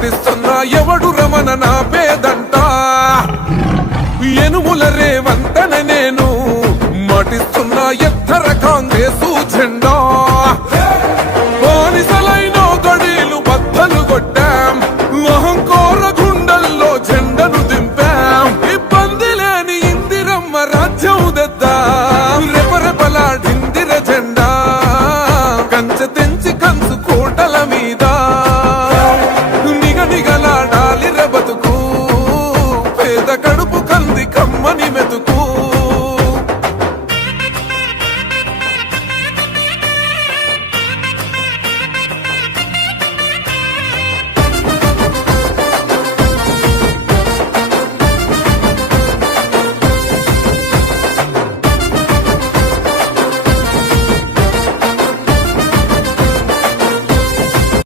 మాటిస్తున్నా ఎవడు రమణ నా పేదంట ఎనుముల రేవంతన నేను మాటిస్తున్నా ఎత్తర కాంగ్రెసు జెండా